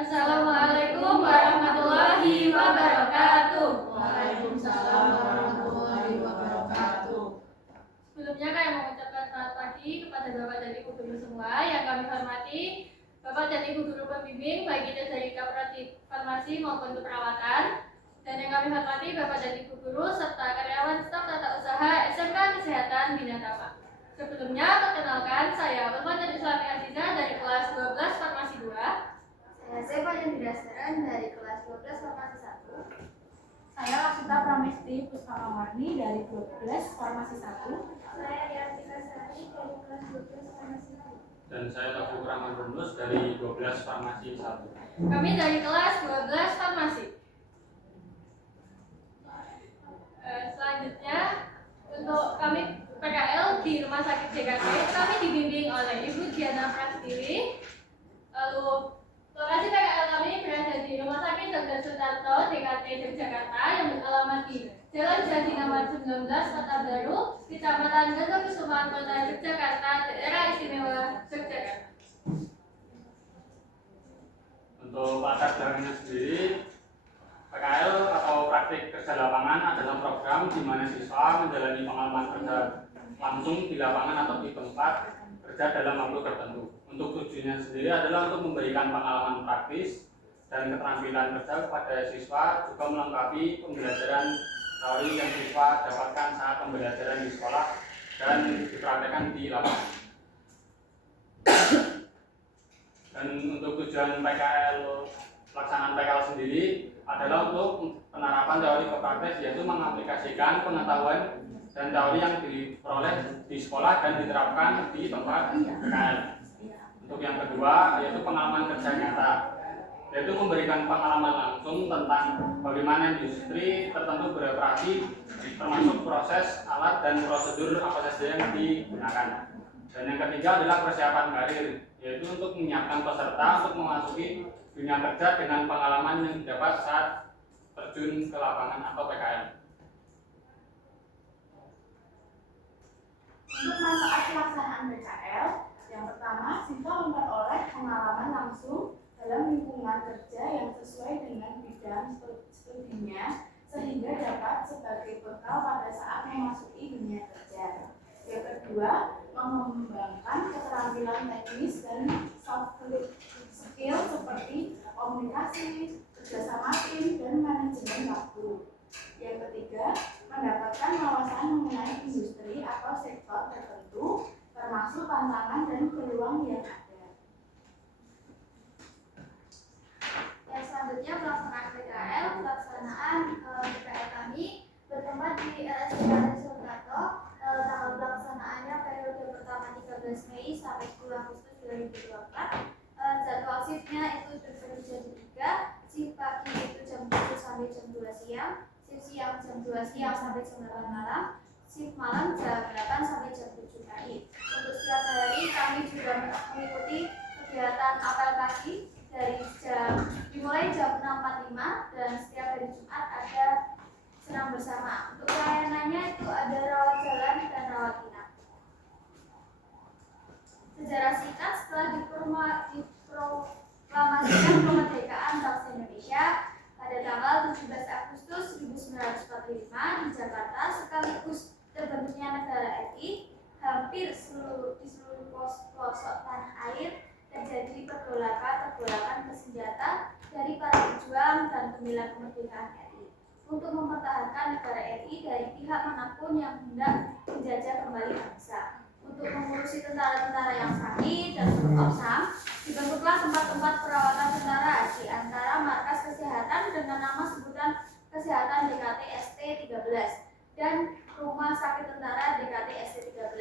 Assalamualaikum warahmatullahi wabarakatuh. Waalaikumsalam warahmatullahi wabarakatuh. Sebelumnya kami mengucapkan selamat pagi kepada Bapak dan Ibu guru semua yang kami hormati, Bapak dan Ibu guru pembimbing baik itu dari Kooperatif Farmasi maupun keperawatan, dan yang kami hormati Bapak dan Ibu guru serta karyawan staf tata usaha SMK Kesehatan Binatama. Sebelumnya perkenalkan, saya Muhammad Islami Aziza dari kelas 12 Farmasi 2. Saya Zefa yang Dirasaran dari kelas 12 Farmasi 1. Saya Lasita Pramesti Puspamawarni dari 12 Farmasi 1. Saya Yantika Sari dari kelas 12 Farmasi 2. Dan saya Taufik Rahman Rundus dari 12 Farmasi 1. Kami dari kelas 12 Farmasi. Selanjutnya, untuk kami PKL di Rumah Sakit JKT, kami dibimbing oleh Ibu Diana Prastiwi. Lalu, lokasi PKL kami berada di Rumah Sakit Dr. Sutarto, DKT Yogyakarta, yang beralamat di Jalan Jadi Nomor 19, Kota Baru, Kecamatan Gatot Kota Yogyakarta, Daerah Istimewa Yogyakarta. Untuk latar belakangnya sendiri, PKL atau praktik kerja lapangan adalah program di mana siswa menjalani pengalaman kerja langsung di lapangan atau di tempat kerja dalam waktu tertentu. Untuk tujuannya sendiri adalah untuk memberikan pengalaman praktis dan keterampilan kerja kepada siswa, juga melengkapi pembelajaran teori yang siswa dapatkan saat pembelajaran di sekolah dan dipraktekkan di lapangan. Dan untuk tujuan pelaksanaan PKL sendiri adalah untuk penerapan teori ke praktis, yaitu mengaplikasikan pengetahuan dan teori yang diperoleh di sekolah dan diterapkan di tempat PKL. Untuk yang kedua, yaitu pengalaman kerja nyata, yaitu memberikan pengalaman langsung tentang bagaimana industri tertentu beroperasi, termasuk proses, alat, dan prosedur apa saja yang digunakan. Dan yang ketiga adalah persiapan karir, yaitu untuk menyiapkan peserta untuk memasuki dunia kerja dengan pengalaman yang didapat saat terjun ke lapangan atau PKL. Untuk manfaat pelaksanaan PKL, yang pertama, siswa memperoleh pengalaman langsung dalam lingkungan kerja yang sesuai dengan bidang studinya, sehingga dapat sebagai bekal pada saat memasuki dunia kerja. Yang kedua, mengembangkan keterampilan teknis dan soft skill seperti komunikasi, kerjasama tim, dan manajemen waktu. Yang ketiga, mendapatkan wawasan mengenai industri atau sektor tertentu, termasuk tantangan dan peluang yang ada. Yang selanjutnya pelaksanaan PKL. Pelaksanaan PKL kami bertempat di RSUD Sutarto. Tanggal pelaksanaannya periode pertama 13 Mei sampai 10 Agustus 2024. Jadwal shiftnya itu terbagi jadi 3. Shift pagi itu jam 7 sampai jam 2 siang, shift siang jam 2 siang sampai jam 8 malam, shift malam jam 8 sampai jam 7 pagi. Untuk setiap hari kami juga mengikuti kegiatan apel pagi dimulai jam 6.45 dan setiap hari Jumat ada senam bersama. Untuk layanannya itu ada rawat jalan dan rawat inap. Sejarah singkat, setelah diproklamasikan kemerdekaan bangsa Indonesia pada tanggal 17 Agustus 1945 di Jakarta, sekaligus terbentuknya negara RI, hampir di seluruh pelosok tanah air terjadi pergolakan bersenjata dari para pejuang dan pembela kemerdekaan RI untuk mempertahankan negara RI dari pihak manapun yang hendak menjajah kembali bangsa. Untuk mengurusi tentara-tentara yang sakit dan berkosam, dibentuklah tempat-tempat perawatan tentara, di antara markas kesehatan dengan nama sebutan kesehatan DKT ST13 dan rumah sakit tentara DKT ST13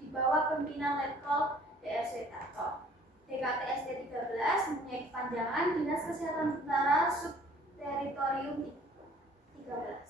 di bawah pimpinan Letkol DRC Tarto. DKT ST13 mempunyai kepanjangan Dinas Kesehatan Tentara Subteritorium 13.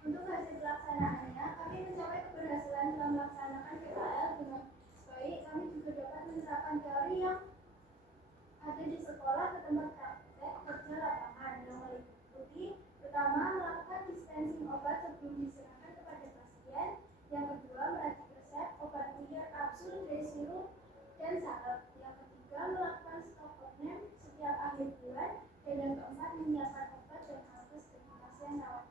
Untuk hasil pelaksanaannya, kami mencapai keberhasilan dalam melaksanakan PKL dengan baik Yang kedua, meracik resep obat buyar, kapsul, day sirup, dan salep. Yang ketiga, melakukan stok opname setiap akhir bulan. Dan yang keempat, menyiapkan obat dan alkes bagi pasien rawat inap.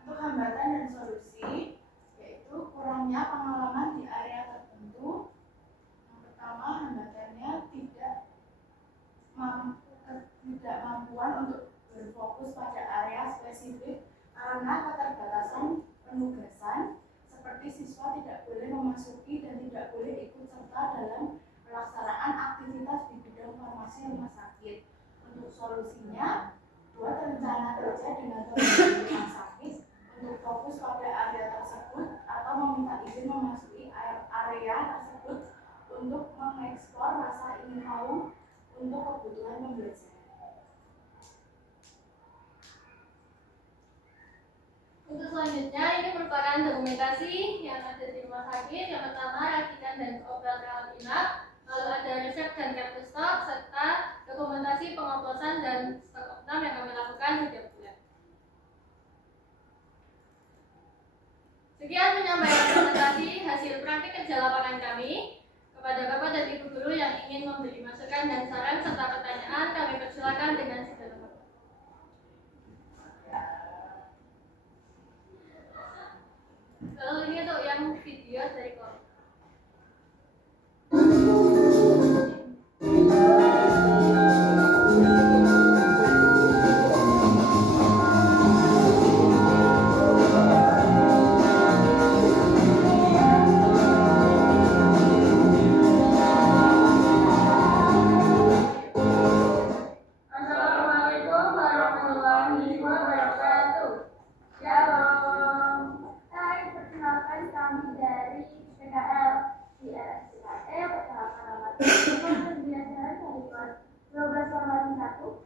Untuk hambatan dan solusi, yaitu kurangnya pengalaman di area tertentu. Yang pertama, hambatannya ketidakmampuan untuk berfokus pada area spesifik karena keterbatasan penugasan, seperti siswa tidak boleh memasuki dan tidak boleh ikut serta dalam pelaksanaan aktivitas di bidang farmasi rumah sakit. Untuk solusinya, buat rencana kerja dengan pemilik rumah sakit untuk fokus pada area tersebut atau meminta izin memasuki area tersebut untuk mengeksplor rasa ingin tahu untuk kebutuhan pembelajaran. Untuk selanjutnya, ini merupakan dokumentasi yang ada di rumah sakit. Yang pertama, racikan dan obat rawat inap, lalu ada resep dan kartu stok, serta dokumentasi pengoplosan dan stok opnam yang kami lakukan setiap bulan. Sekian penyampaian dokumentasi hasil praktik kerja lapangan kami. Kepada Bapak dan Ibu guru yang ingin memberi masukan dan saran serta pertanyaan, kami persilakan dengan segala hormat. Lalu ini untuk yang video dari kelompok. Assalamualaikum warahmatullahi wabarakatuh. Shalom. Hai, perkenalkan kami dari PKL di RSCKE, perkenalkan nama teman-teman biasanya dari kelas 12 formasi 1.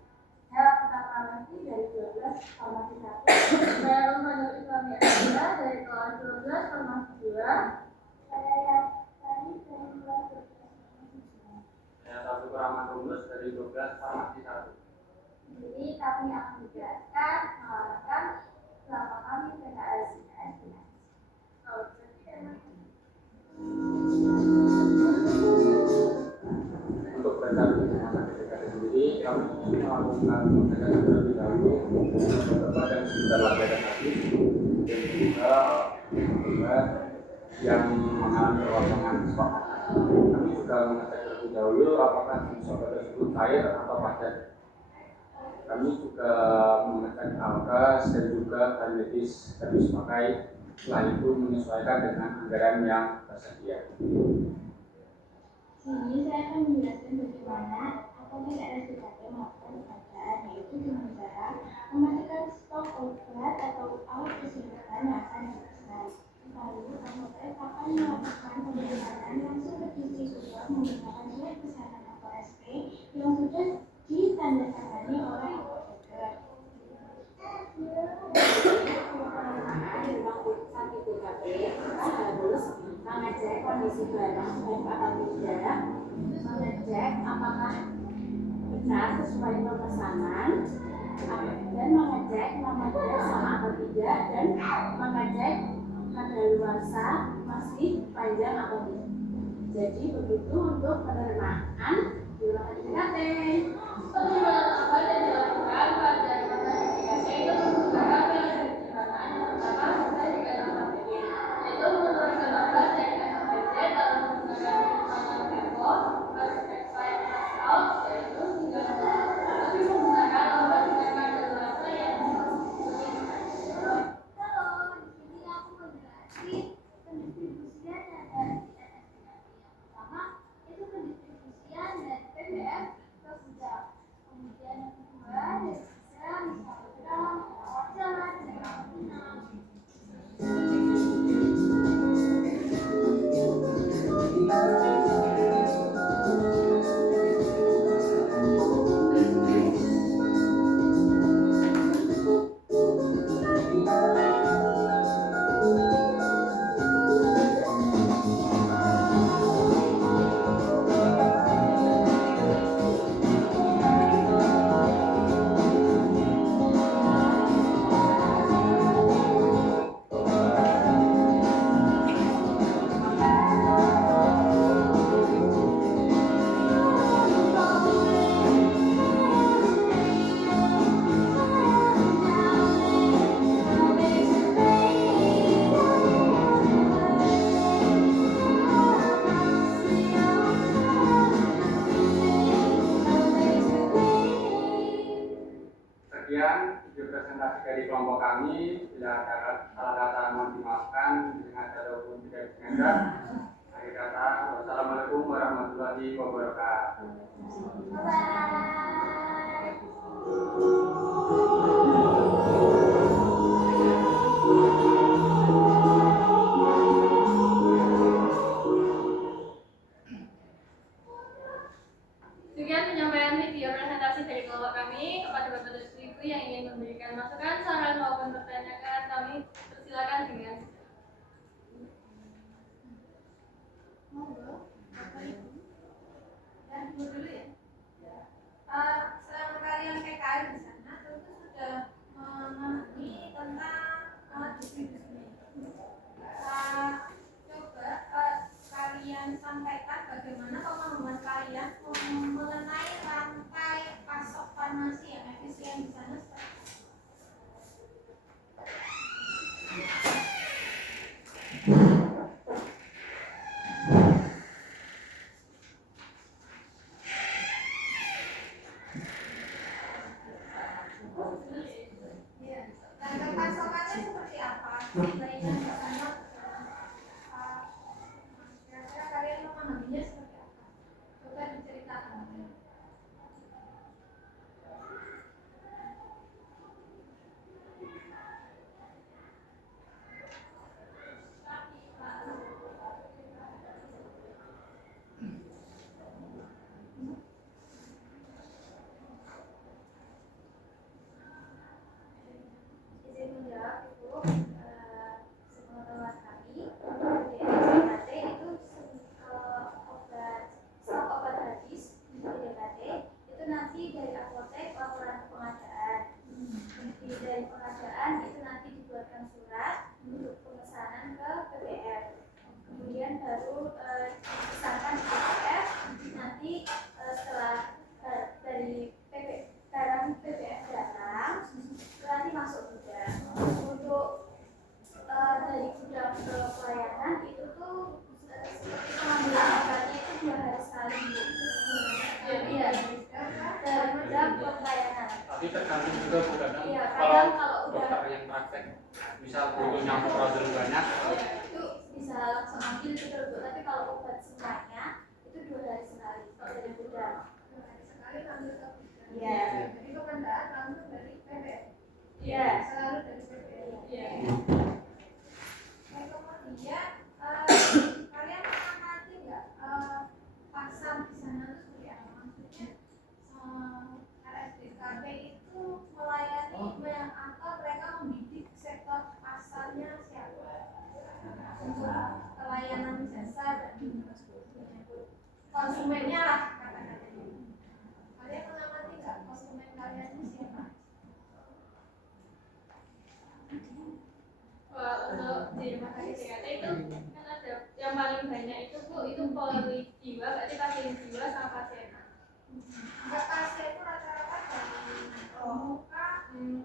Saya perkenalkan lagi dari 12 formasi 1. Saya Romanul Islamia Adila dari kelas 12 formasi 2. Saya yang dari kelas 12 formasi 2. Saya Taufik Rahman Rumus dari 12 farmasi 1. Jadi kami akan menjelaskan pengalaman kami selama kami PKL di RSCKE. Untuk rencana rumah sakit DKD sendiri, kami melakukan pengecekan terlebih dahulu beberapa dan sudah lakukan tadi, dan juga obat yang mengalami kekosongan stok. Kami juga mengecek terlebih dahulu apakah jenis obat tersebut cair atau padat. Kami juga mengecek alkes dan juga bahan medis habis pakai. Setelah itu menyesuaikan dengan anggaran yang tersedia. Sini saya akan menjelaskan bagaimana apabila RSCKE melakukan pengadaan, yaitu dengan cara mematikan stok obat atau alat kesehatan yang akan dipesan. Lalu anggota akan melakukan pembelian langsung ke distributor menggunakan surat pesanan atau SP yang sudah ditandatangani oleh operator. Di ruang sakit DKP, kita harus mengecek kondisi barang baik atau tidak, mengecek apakah benar sesuai pemesanan, dan mengecek nomornya sama atau tidak, dan mengecek kadaluarsa masih panjang atau tidak. Jadi begitu untuk penerimaan di ruang DKP. Penerimaan apa yang dilakukan pada rumah sakit DKP itu merupakan penerimaan yang pertama sesuai dengan SOPD, yaitu menurunkan obat dari SOPD dalam menggunakan minimal tempo, expired out, yaitu 3 bulan, tapi menggunakan obat dengan kadaluarsa yang Halo, di sini aku menjelaskan pendistribusian yang ada di RSCKE. Yang pertama itu pendistribusian dari PBM ke gudang. Kemudian yang kedua presentasi dari kelompok kami. Bila ada salah kata mohon dimaafkan, disengaja ataupun tidak disengaja. Akhir kata, wassalamualaikum warahmatullahi wabarakatuh. Bye. Sekian penyampaian video presentasi dari kelompok kami. Kepada Bapak dan Ibu yang ingin memberikan masukan, saran maupun pertanyaan, kami persilakan dengan Monggo, Bapak Ibu. Dan Ibu dulu ya. Selama kalian PKL di sana tentu sudah memahami tentang distribusi. Coba kalian sampaikan bagaimana pemahaman kalian mengenai rantai pasok farmasi yang efisien di sana. Rantai pasokannya seperti apa? Baiknya di sana. Kira-kira kalian memahaminya seperti apa? Coba diceritakan. Izin menjawab Ibu, sepengetahuan kami di DKT itu stok obat habis di DKT itu nanti dari apotek laporan pengadaan. Dari pengadaan itu nanti dibuatkan surat untuk pemesanan ke PPF. Kemudian baru dipesankan di PPF. Nanti setelah dari barang PPF datang, nanti masuk gudang. Untuk dari gudang ke pelayanan itu tuh seperti pengambilan obatnya itu 2 hari sekali. Jadi ya dari gudang ke pelayanan. Tapi tergantung juga Bu kadang. Iya, Kalau kadang kalau udah dokter yang praktek, misal butuhnya frozen banyak, itu bisa langsung ambil gitu Bu. Tapi kalau obat semuanya itu 2 hari sekali kalau dari gudang. 2 hari sekali ambil ke gudang. Iya. Jadi pengadaan langsung dari PPF. Iya. Selalu dari PPF. Iya. Kemudian kalian mengamati nggak pasar di sana tuh seperti apa? Maksudnya RSDKB itu melayani atau mereka membidik sektor pasarnya siapa untuk pelayanan jasa dan konsumennya lah katakan. Kalian mengamati nggak konsumen kalian itu siapa? untuk di rumah sakit DKT itu kan ada yang paling banyak itu Bu, itu poli jiwa, berarti pasien jiwa sama pasien A. Enggak pasien itu rata-rata dari pramuka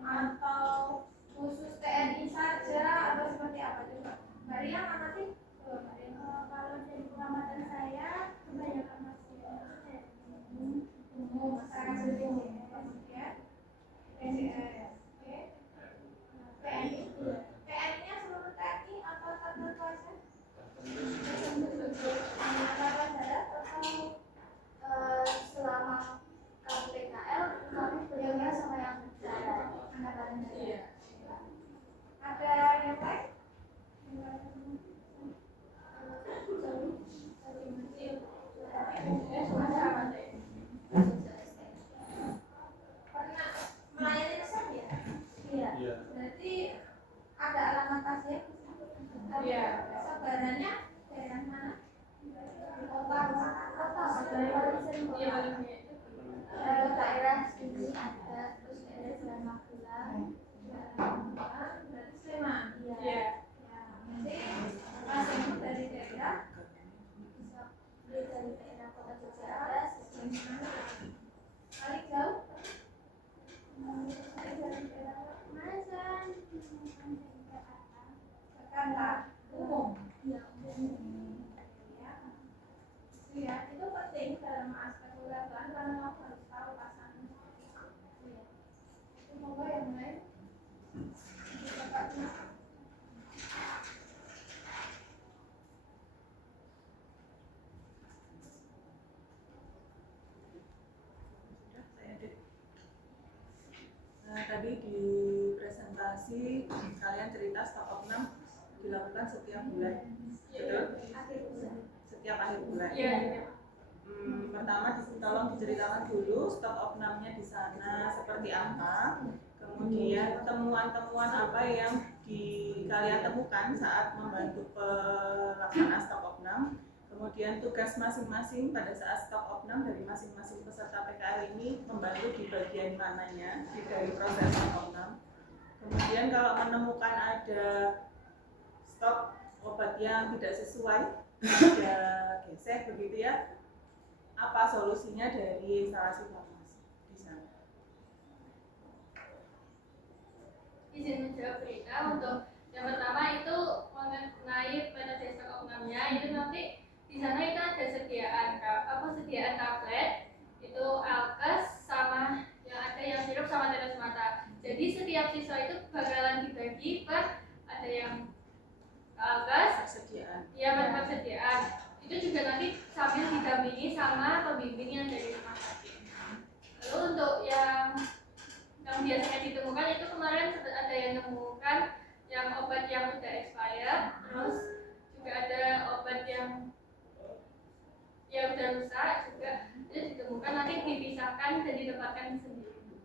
atau khusus TNI saja atau seperti apa coba? Mbak Ria mana sih? Kalau dari pengamatan saya kebanyakan pasien umum masyarakat sipil kemudian PJS, PNI, PNI-nya seluruh TNI atau tertentu aja? Angkatan darat atau selama kami PKL kami belajar sama yang darat, angkatan darat. Ada yang lain? Pernah melayani pesan ya? Iya. Berarti ada alamat pasien? Iya. Sabarannya daerah mana? Kota. Iya, paling banyak itu Daerah sini ada, terus daerah Jalan Magelang, kalian cerita stok opnam dilakukan setiap bulan, betul? Akhir bulan. Setiap akhir bulan. Iya. Pertama tolong diceritakan dulu stok opnamnya di sana seperti apa, kemudian temuan-temuan apa yang kalian temukan saat membantu pelaksanaan stok opnam, kemudian tugas masing-masing pada saat stok opnam dari masing-masing peserta PKL ini membantu di bagian mananya dari proses stok opnam. Kemudian kalau menemukan ada stok obat yang tidak sesuai, ada gesek begitu ya, apa solusinya dari instalasi farmasi di sana? Izin menjawab berita untuk yang pertama itu mengenai metode stok opnamnya, itu nanti di sana itu ada sediaan tablet, itu alkes sama yang ada yang sirup sama tetes mata. Jadi setiap siswa itu bakalan dibagi per ada yang alkes, Persediaan. ya persediaan. Itu juga nanti sambil didampingi sama pembimbing yang dari rumah sakit. Lalu untuk yang biasanya ditemukan itu kemarin sempat ada yang menemukan yang obat yang udah expired, terus juga ada obat yang udah rusak juga itu ditemukan, nanti dipisahkan dan ditempatkan sendiri.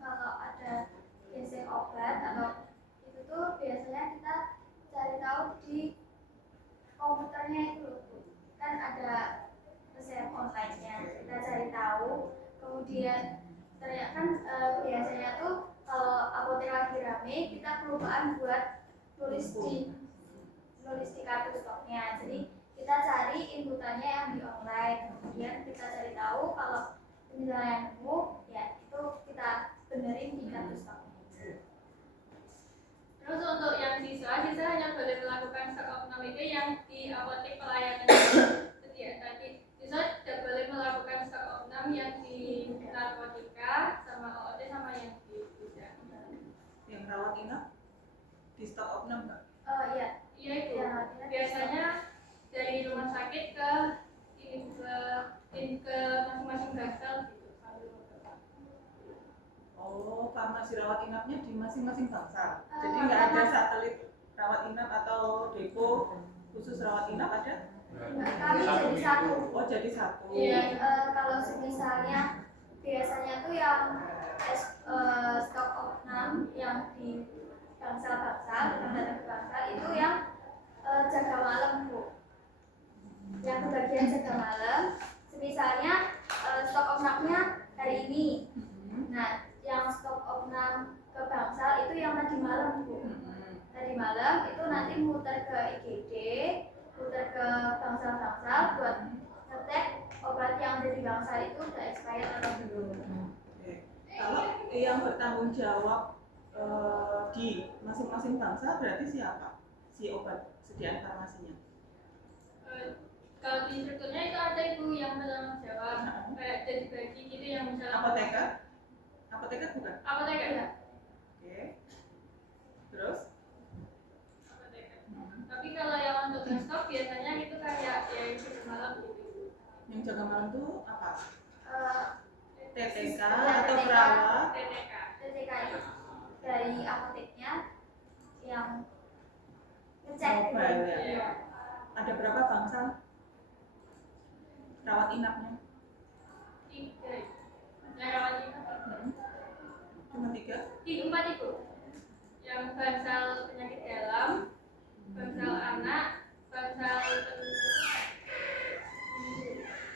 Kalau ada gesek obat atau itu tuh biasanya kita cari tahu di komputernya itu loh, kan ada resep online-nya, kita cari tahu. Kemudian ternyata kan biasanya tuh kalau apotek lagi rame kita kelupaan buat nulis di kartu stoknya, jadi kita cari inputannya yang di online, kemudian kita cari tahu kalau misalnya yang nemu ya itu kita benerin di kartu stoknya. Terus untuk yang siswa hanya boleh melakukan stok opnam itu yang di apotek pelayanan sedia tadi. Siswa tidak boleh melakukan stok opnam yang di narkotika sama OOT sama yang di bidang. Yang rawat inap di stok opnam nggak? Iya itu. Ya, Biasanya dari rumah sakit ke masing-masing bangsal gitu sambil bergerak. Oh, farmasi rawat inapnya di masing-masing bangsal. Jadi Ah, nggak ada karena- satelit rawat inap atau depo khusus rawat inap ada? kami jadi satu. Oh, jadi satu. Iya. Kalau misalnya biasanya tuh yang stok opnam yang di bangsal-bangsal, bangsal itu yang jaga malam Bu. Yang kebagian jaga malam, misalnya stok opnamnya hari ini. Nah, yang stok opnam ke bangsal itu yang tadi malam Bu. Tadi malam itu nanti muter ke IGD, muter ke bangsal-bangsal buat ngecek obat yang ada di bangsal itu udah expired atau belum. Oke. Kalau yang bertanggung jawab di masing-masing bangsal berarti siapa? Si obat sediaan farmasinya. Kalau di strukturnya itu ada ibu yang bertanggung jawab, kayak jadi bagi gitu yang misalnya Apoteker? Apoteker bukan? apoteker ya. Oke. Terus? Apoteker. Tapi kalau yang untuk stok biasanya itu kayak ya itu malam gitu. Yang jaga malam itu apa? TTK Ya, atau TTK. perawat? TTK. TTK itu dari apoteknya yang ngecek Mobile ya. Iya. Ada berapa bangsal? Rawat inapnya? 3. Yang rawat inap Cuma 3? 4 ibu. Yang bangsal penyakit dalam, bangsal anak, bangsal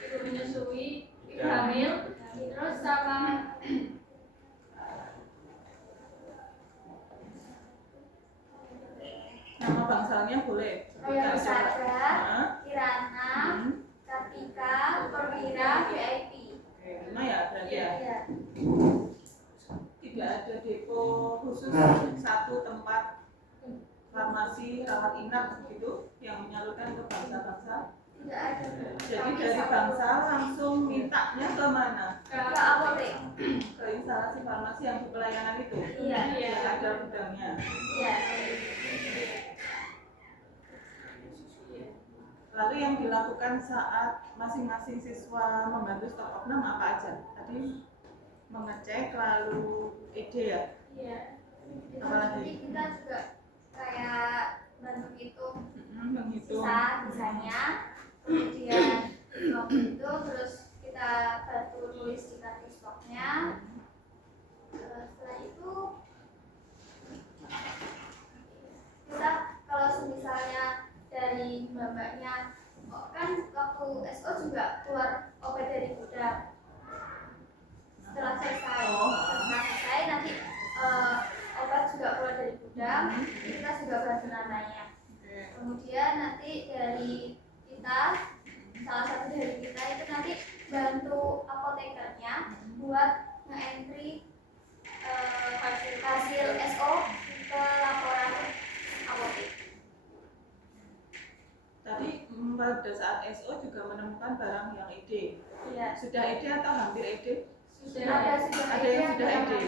ibu menyusui, ibu hamil, terus sama Nama bangsalnya boleh? Royal Sebutkan coba. Sada, Hah? Kirana, Kartika, Perwira, VIP. Oke, 5 ya berarti ya? Iya. Tidak ada depo khusus satu tempat farmasi rawat inap gitu yang menyalurkan ke bangsa-bangsa. Tidak ada. Jadi dari bangsa langsung mintanya ke mana? Ke apotek. Ke instalasi farmasi yang di pelayanan itu. Iya. Yang ada gudangnya. Iya. Lalu yang dilakukan saat masing-masing siswa membantu stop opnam apa aja? Tadi mengecek, lalu ide ya? Iya. Apalagi? Jadi kita juga kayak bantu ngitung Menghitung. sisanya, kemudian waktu itu terus kita bantu tulis di kartu stoknya. Setelah itu kita kalau misalnya dari mbak-mbaknya kan waktu SO juga keluar obat dari gudang. Setelah selesai nanti obat juga keluar dari gudang, kita juga bantu namanya. Kemudian nanti dari kita, salah satu dari kita itu nanti bantu apotekernya buat nge-entry hasil SO ke laporan apotek. Tadi pada saat SO juga menemukan barang yang ide. Iya. Sudah ide atau hampir ide? Ada yang sudah ide.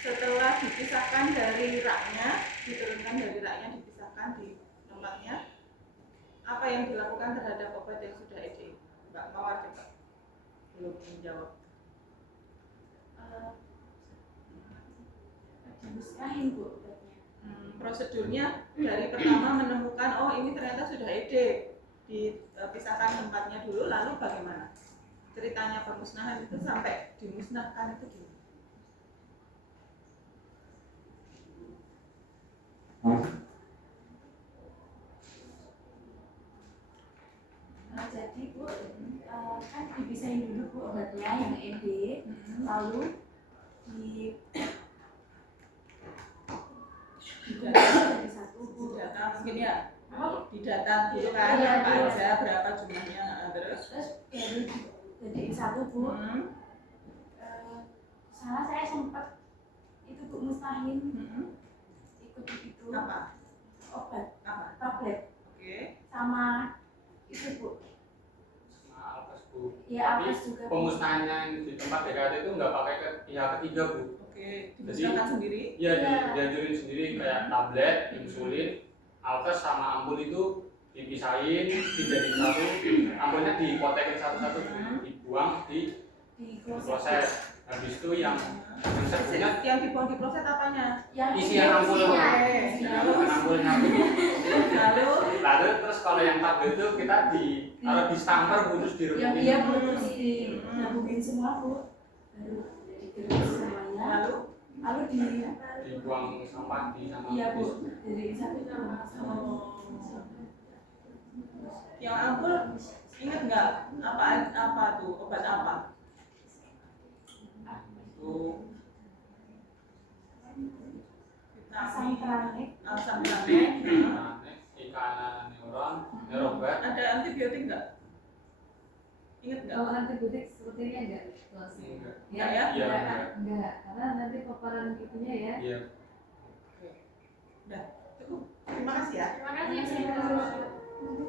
Setelah dipisahkan dari raknya, diturunkan dari raknya, dipisahkan di tempatnya, apa yang dilakukan terhadap obat yang sudah ide? Mbak Mawar coba. Belum menjawab. Dimusnahin Bu obatnya. Prosedurnya dari pertama menemukan oh ini ternyata sudah ide, dipisahkan tempatnya dulu, lalu bagaimana? Ceritanya pemusnahan itu sampai dimusnahkan itu gimana? Jadi Bu, kan dipisahin dulu Bu obatnya yang ED, lalu didata jadi satu Bu. Didata mungkin ya? Oh, Didata dulu kan Iya, apa iya. aja, berapa jumlahnya, terus? terus baru jadi satu Bu. Salah saya sempat itu Bu musnahin ikut itu Apa? obat Apa? tablet Oke. sama itu Bu. Sama alkes Bu. Ya Tapi alkes juga Bu. pemusnahannya yang di tempat DKT itu nggak pakai ke pihak ketiga Bu. Oke, dimusnahkan sendiri. Iya, Iya. dianjurin sendiri kayak tablet, insulin, alkes sama ampul itu dipisahin, dijadiin satu, ampulnya dipotekin satu-satu, dibuang di proses. Habis itu yang sebutnya Yang dibuang di proses apanya? yang isian ampul. isinya. Isian ampulnya itu. Lalu Terus kalau yang tablet itu kita taruh di stamper Bu, terus yang direbutin. dia terus dinabungin semua Bu, baru dikirim semuanya, lalu Dibuang sampah di sama iya bis. Bu, jadi satu sama yang ampul ingat nggak apa tuh obat apa? Itu asam teranik. Asam teranik. ikan neuron, neurobat. Ada antibiotik nggak? Ingat nggak? Kalau antibiotik sepertinya enggak. Enggak. Nggak ya? Iya, enggak. Enggak, karena nanti paparan itunya ya. Iya. Udah, cukup. Terima kasih ya. Terima kasih Bu.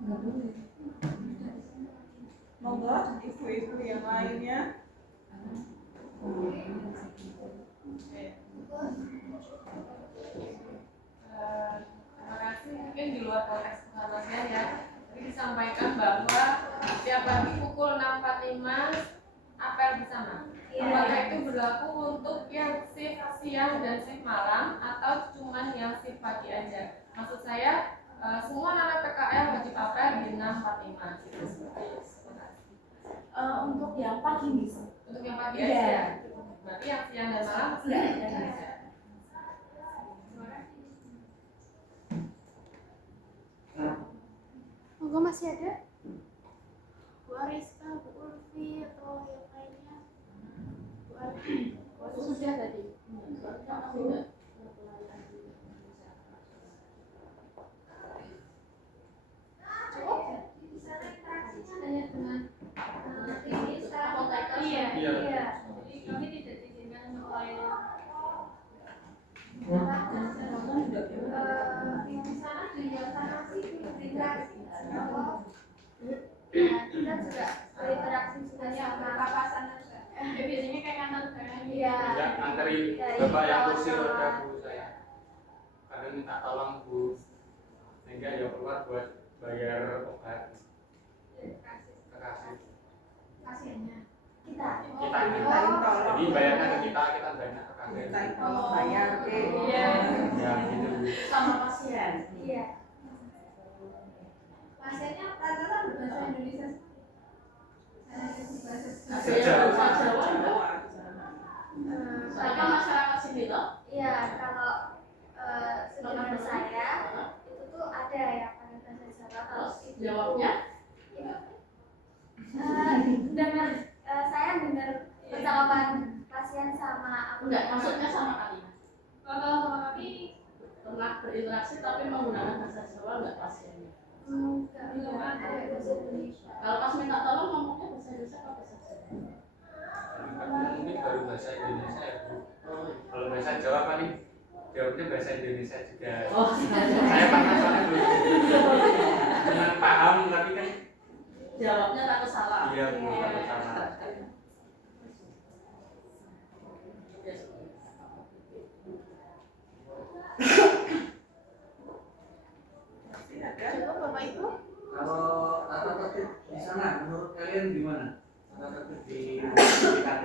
Enggak boleh. Monggo ibu-ibu yang lainnya. Oke. Terima kasih. Mungkin di luar konteks pengalaman ya, tadi disampaikan bahwa setiap pagi pukul 6.45 apel bersama. Apakah itu berlaku untuk yang shift siang dan shift malam atau cuma yang shift pagi aja? Maksud saya semua anak PKL wajib apel di 6.45. Untuk yang pagi Miss. Untuk yang pagi Iya. aja. Berarti yang siang dan malam Iya. bisa. Monggo masih ada? Bu Ariska, Bu Ulfi atau yang lainnya? Bu Arfi. Sudah tadi. Cukup? Hanya dengan ini apoteker. Iya. Iya. Jadi kami tidak diizinkan oleh Yang sana di sana sih berinteraksi. Kita juga berinteraksi juga sama papasan juga. biasanya kayak kantor barang. Iya. Ya, anterin Bapak yang kursi roda Bu saya. Kadang minta tolong Bu. sehingga ya keluar buat bayar obat Kasih. kekasih Pasiennya. Kita. kita. Kita Jadi bayarnya ke kita bayarnya ke kasir. Kita itu bayar ke Iya. Ya gitu. Sama pasien. Iya. Pasiennya rata-rata berbahasa Indonesia. Bahasa Jawa. Sama masyarakat sini loh. Iya, kalau sebenarnya saya itu tuh ada yang pakai bahasa Jawa. Kalau ibu Jawabnya? dengar saya dengar percakapan pasien sama aku. Enggak, maksudnya sama kalian. Kalau sama kami Pernah berinteraksi tapi menggunakan bahasa Jawa enggak pasiennya? Enggak, belum ada bahasa Indonesia. Kalau pas minta tolong ngomongnya bahasa Indonesia apa bahasa Jawa? Mungkin baru bahasa Indonesia ya Bu. Kalau bahasa Jawa paling jawabnya bahasa Indonesia juga. Oh, Saya pernah soalnya belum cuma paham tapi kan jawabnya takut salah. iya Bu takut sama. Masih ada. Coba Bapak Ibu. Kalau tata tertib di sana menurut kalian gimana? Tata tertib di PKT?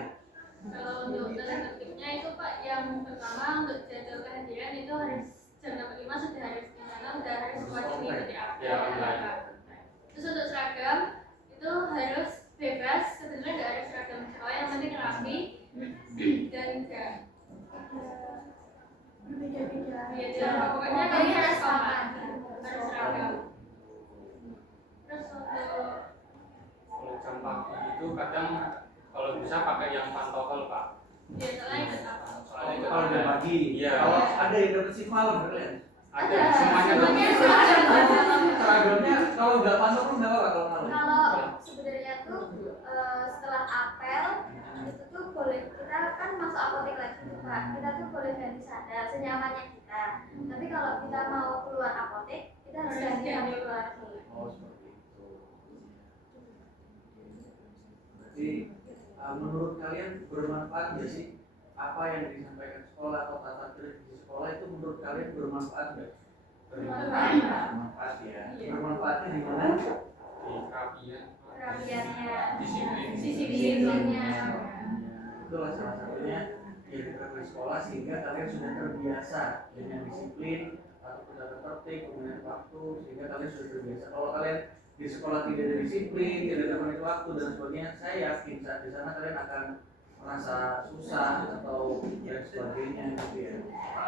kalau untuk tata tertibnya itu Pak, yang pertama untuk jadwal kehadiran itu harus jam 5 sudah harus di sana, sudah harus wajib mengikuti Ya, apel. online. Terus untuk seragam itu harus bebas, sebenarnya nggak harus seragam sekolah, yang penting rapi dan enggak Berbeda-beda. beda. Pokoknya kami harus sama, harus seragam. Terus untuk Kalau jam pagi itu kadang kalau bisa pakai yang pantofel Pak. biasanya ikut apa? Soalnya itu Kalau udah pagi, Iya. kalau ada yang dapat shift malam kalian? ada semuanya Semuanya tuh. Seragamnya kalau nggak pantau nggak apa-apa kalau malam. Kalau sebenarnya tuh setelah apel itu tuh boleh, kita kan masuk apotek lagi tuh Pak, kita tuh boleh ganti sadar senyamannya kita. Tapi kalau kita mau keluar apotek kita harus ganti sambil keluar. Oh seperti itu. Berarti menurut kalian bermanfaat nggak sih apa yang disampaikan sekolah atau tata tertib di sekolah itu menurut kalian bermanfaat nggak? Bermanfaat ya. Bermanfaatnya di mana? Di kerapian, Kerapiannya, disiplin. disiplinnya. Itulah salah satunya yang diterapkan di sekolah sehingga kalian sudah terbiasa dengan disiplin atau tata tertib kemudian waktu sehingga kalian sudah terbiasa. Kalau kalian di sekolah tidak ada disiplin, tidak ada menit waktu dan sebagainya, saya yakin saat di sana kalian akan merasa susah atau dan sebagainya gitu ya.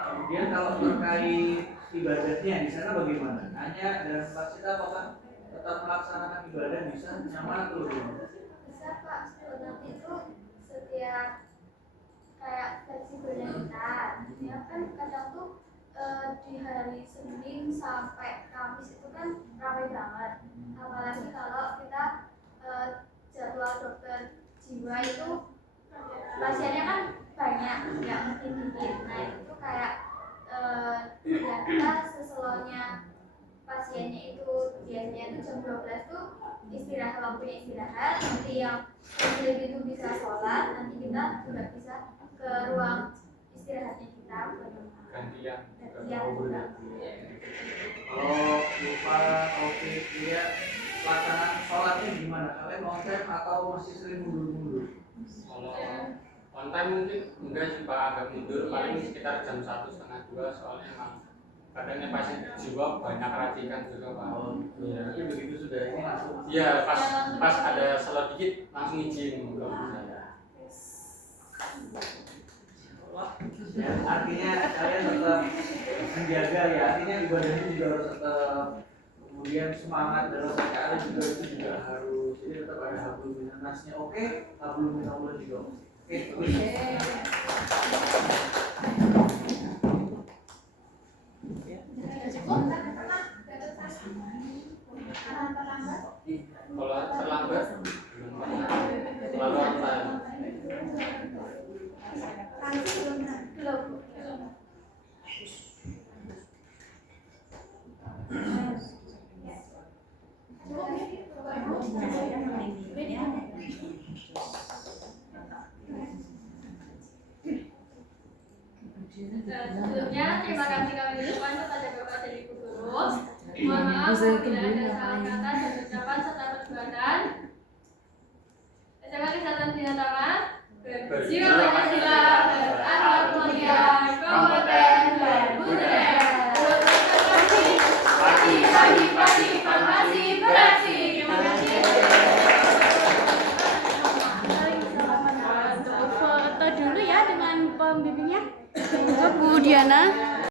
Kemudian kalau terkait ibadahnya di sana bagaimana? Hanya dalam kelas kita apakah tetap melaksanakan ibadah bisa nyaman atau bagaimana? Bisa Pak, nanti itu setiap kayak fleksibelnya kita. Ya kan kadang tuh di hari Senin sampai Kamis itu kan ramai banget. Apalagi kalau kita jadwal dokter jiwa itu pasiennya kan banyak, nggak mungkin dikit. Nah itu tuh kayak ya kita seselahnya pasiennya itu biasanya itu jam 12 tuh istirahat, waktunya istirahat. Nanti yang positif itu bisa sholat, nanti kita juga bisa ke ruang istirahatnya kita Gantian. Kalau lupa Taufik dia pelaksanaan sholatnya gimana? Kalian on time atau masih sering mundur-mundur? Kalau on time mungkin enggak sih Pak, agak mundur paling sekitar jam 1:30 soalnya emang kadangnya pasien jiwa banyak racikan juga Pak. Oh, iya. Tapi begitu sudah ini langsung. Iya pas ada slot dikit langsung izin kalau bisa. Ya, artinya kalian tetap menjaga ya. Artinya ibadahnya juga harus tetap. Kemudian semangat dalam PKL juga itu juga harus. Jadi tetap ada hablum minannasnya oke, hablum minallah juga oke. Kalau terlambat belum pernah selalu on time. Mohon maaf Bisa apabila ada tungguin salah ngapain. kata dan ucapan serta perbuatan. SMA Kesehatan Binatama berjiwa Pancasila, berakhlak mulia, kompeten, dan budaya. Pagi, farmasi beraksi. Terima kasih. Foto dulu ya dengan pembimbingnya. Bu Diana.